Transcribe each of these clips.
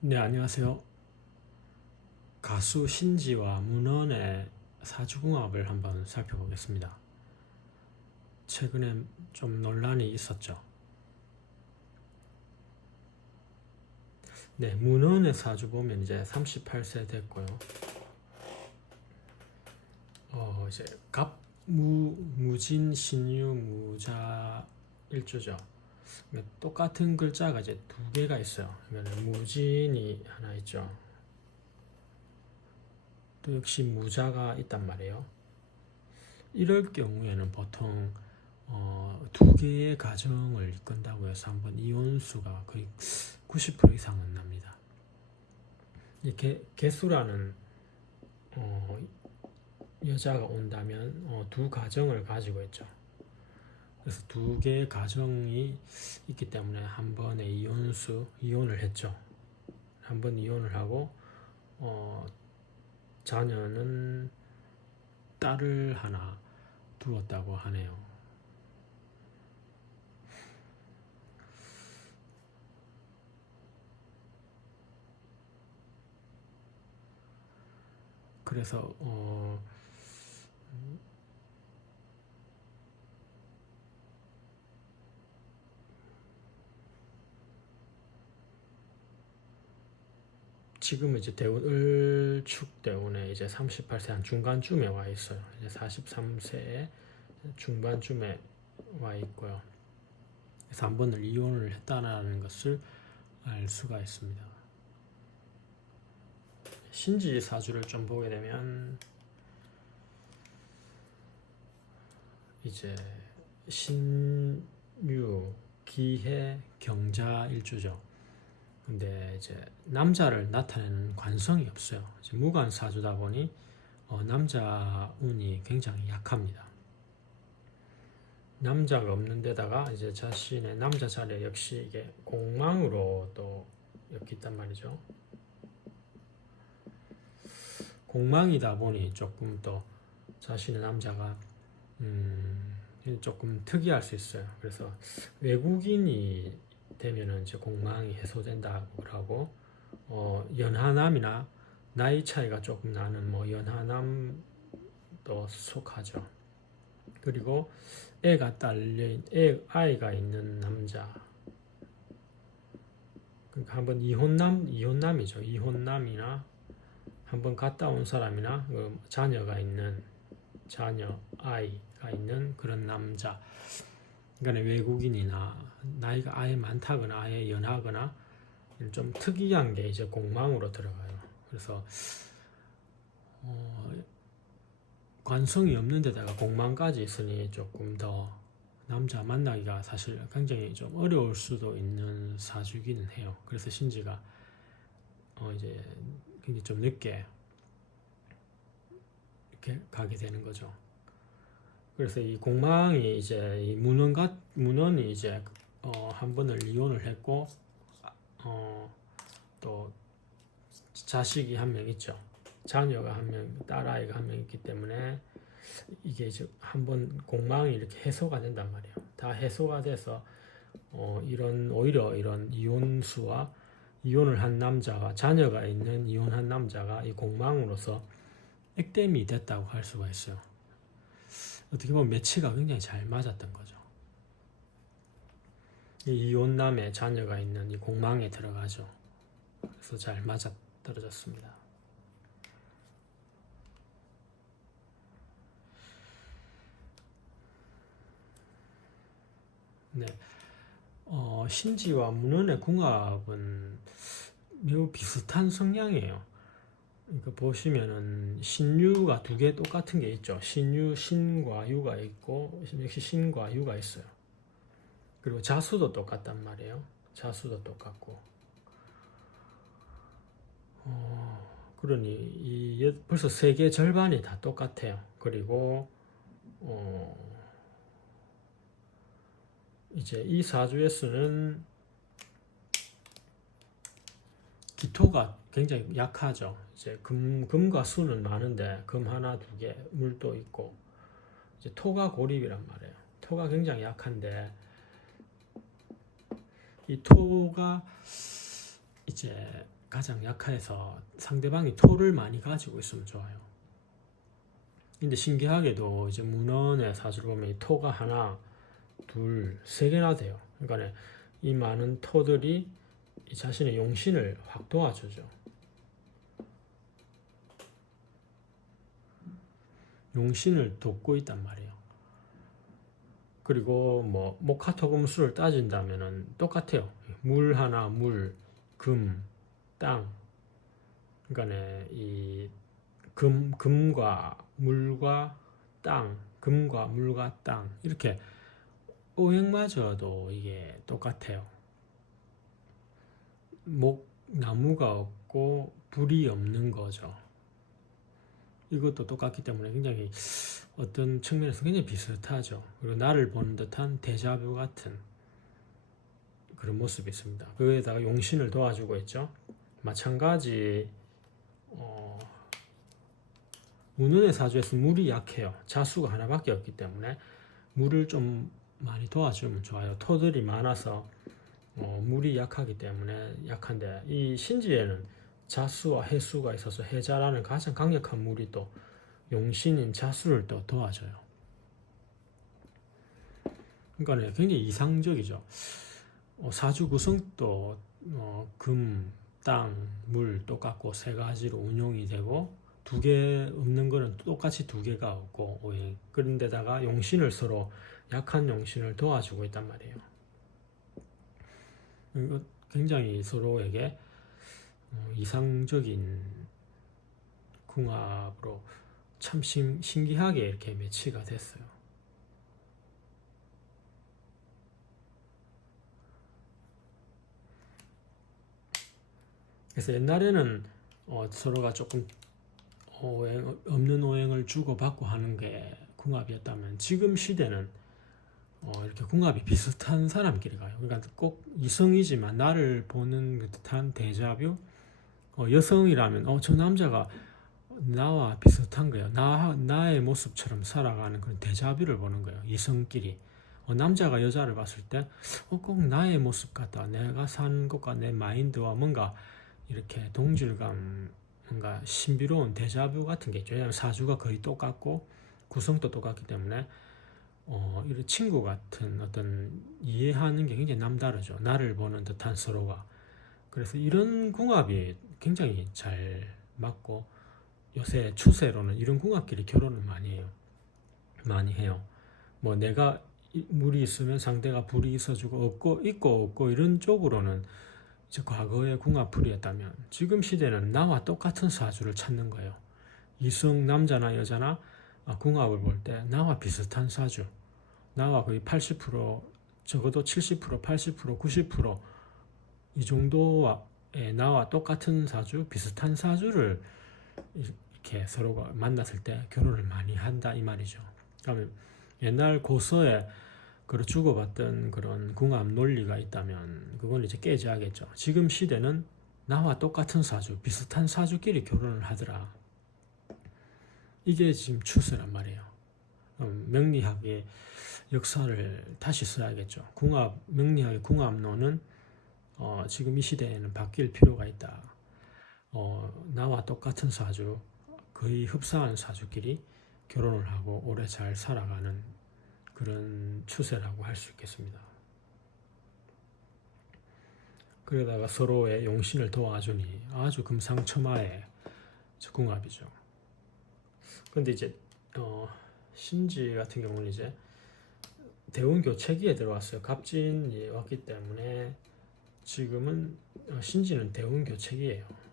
네, 안녕하세요. 가수 신지와 문헌의 사주궁합을 한번 살펴보겠습니다. 최근에 좀 논란이 있었죠. 네, 문헌의 사주 보면 이제 38세 됐고요. 이제 무진, 신유, 무자 일주죠. 똑같은 글자가 이제 두 개가 있어요. 무진이 하나 있죠. 또 역시 무자가 있단 말이에요. 이럴 경우에는 보통 두 개의 가정을 이끈다고 해서 한번 이혼수가 거의 90% 이상은 납니다. 이 개수라는 여자가 온다면 두 가정을 가지고 있죠. 그래서 두 개의 가정이 있기 때문에 한 번에 이혼을 했죠. 한 번 이혼을 하고 자녀는 딸을 하나 두었다고 하네요. 그래서 지금 이제 을축 대운에 이제 38세 한 중간쯤에 와 있어요. 이제 43세의 중반쯤에 와 있고요. 그래서 한 번을 이혼을 했다는 것을 알 수가 있습니다. 신지 사주를 좀 보게 되면 이제 신유, 기해, 경자 일주죠. 근데 이제 남자를 나타내는 관성이 없어요. 이제 무관 사주다 보니 남자 운이 굉장히 약합니다. 남자가 없는 데다가 이제 자신의 남자 자리에 역시 이게 공망으로 또 엮여 있단 말이죠. 공망이다 보니 조금 또 자신의 남자가 조금 특이할 수 있어요. 그래서 외국인이 되면은 이제 공망이 해소된다고 하고 연하남이나 나이 차이가 조금 나는 뭐 연하남도 속하죠. 그리고 아이가 있는 남자. 그러니까 한번 이혼남이죠. 이혼남이나 한번 갔다 온 사람이나 아이가 있는 그런 남자. 그러니까 외국인이나 나이가 아예 많다거나 아예 연하거나 좀 특이한 게 이제 공망으로 들어가요. 그래서 관성이 없는 데다가 공망까지 있으니 조금 더 남자 만나기가 사실 굉장히 좀 어려울 수도 있는 사주기는 해요. 그래서 신지가 이제 굉장히 좀 늦게 이렇게 가게 되는 거죠. 그래서 이 공망이 이제 이 문헌이 이제 한 번을 이혼을 했고 또 자식이 한 명 있죠. 자녀가 한 명, 딸아이가 한 명 있기 때문에 이게 이제 한번 공망이 이렇게 해소가 된단 말이에요. 다 해소가 돼서 오히려 이런 이혼수와 이혼을 한 남자와 자녀가 있는 이혼한 남자가 이 공망으로서 액땜이 됐다고 할 수가 있어요. 어떻게 보면 매치가 굉장히 잘 맞았던 거죠. 이 이혼남의 자녀가 있는 이 공망에 들어가죠. 그래서 잘 맞아 떨어졌습니다. 네, 신지와 문헌의 궁합은 매우 비슷한 성향이에요. 그러니까 보시면은 신유가 두 개 똑같은 게 있죠. 신과 유가 있고 역시 신과 유가 있어요. 그리고 자수도 똑같단 말이에요. 자수도 똑같고. 그러니 벌써 세계 절반이 다 똑같아요. 그리고 이제 이 사주에서는 기토가 굉장히 약하죠. 이제 금과 수는 많은데 금 하나 두 개, 물도 있고 이제 토가 고립이란 말이에요. 토가 굉장히 약한데 이 토가 이제 가장 약해서 상대방이 토를 많이 가지고 있으면 좋아요. 근데 신기하게도 이제 문헌의 사주를 보면 이 토가 하나, 둘, 세 개나 돼요. 그러니까 이 많은 토들이 이 자신의 용신을 확 도와주죠. 용신을 돕고 있단 말이에요. 그리고 뭐 목화토금수를 따진다면은 똑같아요. 물 하나, 물, 금, 땅. 그러니까 이 금과 물과 땅, 금과 물과 땅 이렇게 오행마저도 이게 똑같아요. 나무가 없고 불이 없는 거죠. 이것도 똑같기 때문에 굉장히 어떤 측면에서 굉장히 비슷하죠. 그리고 나를 보는 듯한 데자뷰 같은 그런 모습이 있습니다. 거기에다가 용신을 도와주고 있죠. 마찬가지 문운의 사주에서 물이 약해요. 자수가 하나밖에 없기 때문에 물을 좀 많이 도와주면 좋아요. 토들이 많아서 물이 약하기 때문에 약한데 이 신지에는 자수와 해수가 있어서 해자라는 가장 강력한 물이 또 용신인 자수를 또 도와줘요. 그러니까 굉장히 이상적이죠. 사주 구성도 금, 땅, 물 똑같고 세 가지로 운용이 되고 두 개 없는 거는 똑같이 두 개가 없고 오행. 그런데다가 용신을 서로 약한 용신을 도와주고 있단 말이에요. 굉장히 서로에게 이상적인 궁합으로 참 신기하게 이렇게 매치가 됐어요. 그래서 옛날에는 서로가 조금 없는 오행을 주고받고 하는 게 궁합이었다면 지금 시대는 이렇게 궁합이 비슷한 사람끼리 가요. 그러니까 꼭 이성이지만 나를 보는 듯한 데자뷰. 여성이라면 저 남자가 나와 비슷한 거예요. 나의 모습처럼 살아가는 그런 데자뷰를 보는 거예요. 이성끼리. 남자가 여자를 봤을 때 꼭 나의 모습 같다. 내가 산 것과 내 마인드와 뭔가 이렇게 동질감, 뭔가 신비로운 데자뷰 같은 게 있죠. 왜냐하면 사주가 거의 똑같고 구성도 똑같기 때문에 이런 친구 같은 어떤 이해하는 게 굉장히 남다르죠. 나를 보는 듯한 서로가. 그래서 이런 궁합이 굉장히 잘 맞고 요새 추세로는 이런 궁합끼리 결혼을 많이 해요. 뭐 내가 물이 있으면 상대가 불이 있어주고 있고 없고 이런 쪽으로는 이제 과거의 궁합풀이였다면 지금 시대는 나와 똑같은 사주를 찾는 거예요. 이성 남자나 여자나 궁합을 볼 때 나와 비슷한 사주, 나와 거의 80% 적어도 70% 80% 90%이 정도의 나와 똑같은 사주, 비슷한 사주를 이렇게 서로가 만났을 때 결혼을 많이 한다 이 말이죠. 그러면 옛날 고서에 주고받던 그런 궁합 논리가 있다면 그건 이제 깨져야겠죠. 지금 시대는 나와 똑같은 사주, 비슷한 사주끼리 결혼을 하더라. 이게 지금 추세란 말이에요. 명리학의 역사를 다시 써야겠죠. 명리학의 궁합론은 지금 이 시대에는 바뀔 필요가 있다. 나와 똑같은 사주, 거의 흡사한 사주끼리 결혼을 하고 오래 잘 살아가는 그런 추세라고 할 수 있겠습니다. 그러다가 서로의 용신을 도와주니 아주 금상첨화의 궁합이죠. 근데 이제 신지 같은 경우는 이제 대운교체기에 들어왔어요. 갑진이 왔기 때문에 지금은 신지는 대운교체기예요.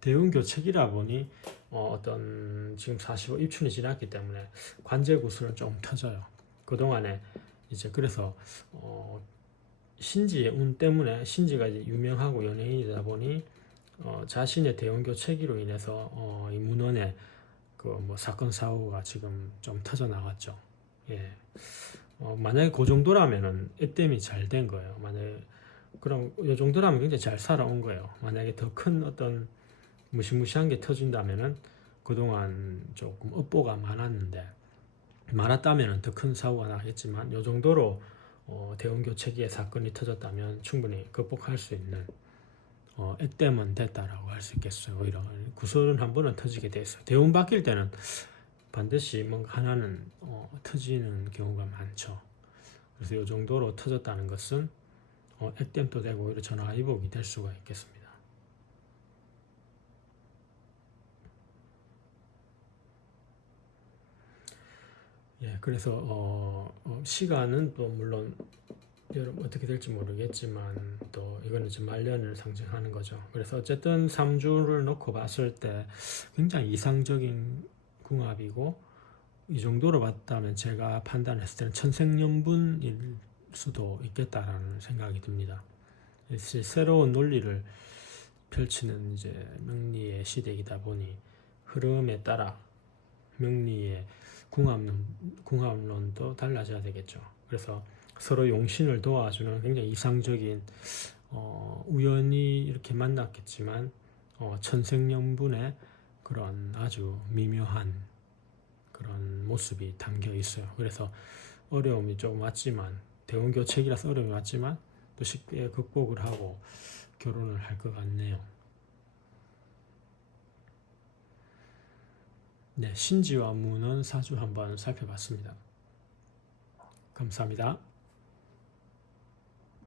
대운교체기라 보니 어떤 지금 45 입춘이 지났기 때문에 관제 구슬은 좀 터져요. 그동안에 이제 그래서 신지의 운 때문에 신지가 이제 유명하고 연예인이다 보니 자신의 대운교체기로 인해서 이 문헌에 그 뭐 사건 사고가 지금 좀 터져 나갔죠. 예. 만약에 그 정도라면은 애땜이 잘 된 거예요. 만약에 그럼 이 정도라면 굉장히 잘 살아온 거예요. 만약에 더 큰 어떤 무시무시한 게 터진다면은 그동안 조금 업보가 많았다면은 더 큰 사고가 나겠지만 이 정도로 대운교체기에 사건이 터졌다면 충분히 극복할 수 있는 액땜은 됐다라고 할 수 있겠어요. 오히려 구설은 한 번은 터지게 돼 있어요. 대운 바뀔 때는 반드시 뭔가 하나는 터지는 경우가 많죠. 그래서 이 정도로 터졌다는 것은 액땜도 되고 오히려 전화위복이 될 수가 있겠습니다. 예, 그래서 시간은 또 물론 여러분 어떻게 될지 모르겠지만 또 이거는 좀 말년을 상징하는 거죠. 그래서 어쨌든 3주를 놓고 봤을 때 굉장히 이상적인 궁합이고 이 정도로 봤다면 제가 판단했을 때는 천생연분일 수도 있겠다라는 생각이 듭니다. 새로운 논리를 펼치는 이제 명리의 시대이다 보니 흐름에 따라 명리의 궁합론도 달라져야 되겠죠. 그래서 서로 용신을 도와주는 굉장히 이상적인 우연히 이렇게 만났겠지만 천생연분의 그런 아주 미묘한 그런 모습이 담겨 있어요. 그래서 어려움이 조금 왔지만 대운교책이라서 어려움이 왔지만 또 쉽게 극복을 하고 결혼을 할 것 같네요. 네, 신지와 무는 사주 한번 살펴봤습니다. 감사합니다.